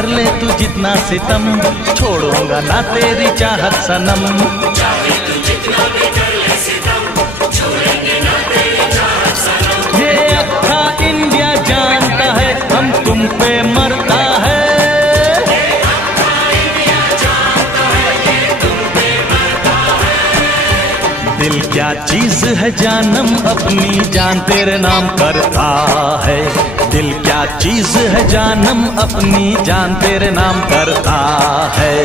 कर ले तू जितना सितम, छोड़ूंगा ना तेरी चाहत सनम। चाहे तू जितना भी कर ले सितम, छोड़ेंगे ना तेरी चाहत सनम। ये अक्खा इंडिया जानता है हम तुम पे मरता है। ये अक्खा इंडिया जानता है ये तुम पे मरता है। दिल क्या चीज है जानम अपनी जान तेरे नाम करता है। दिल क्या चीज है जानम अपनी जान तेरे नाम करता है।